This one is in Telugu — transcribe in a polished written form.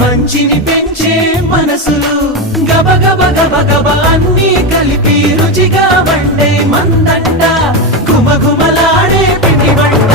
మంచిని పెంచే మనసులు గబ గబ గబ గబ అన్నీ కలిపి రుచిగా వండే మందంట గుమగుమలాడే పిండి వంట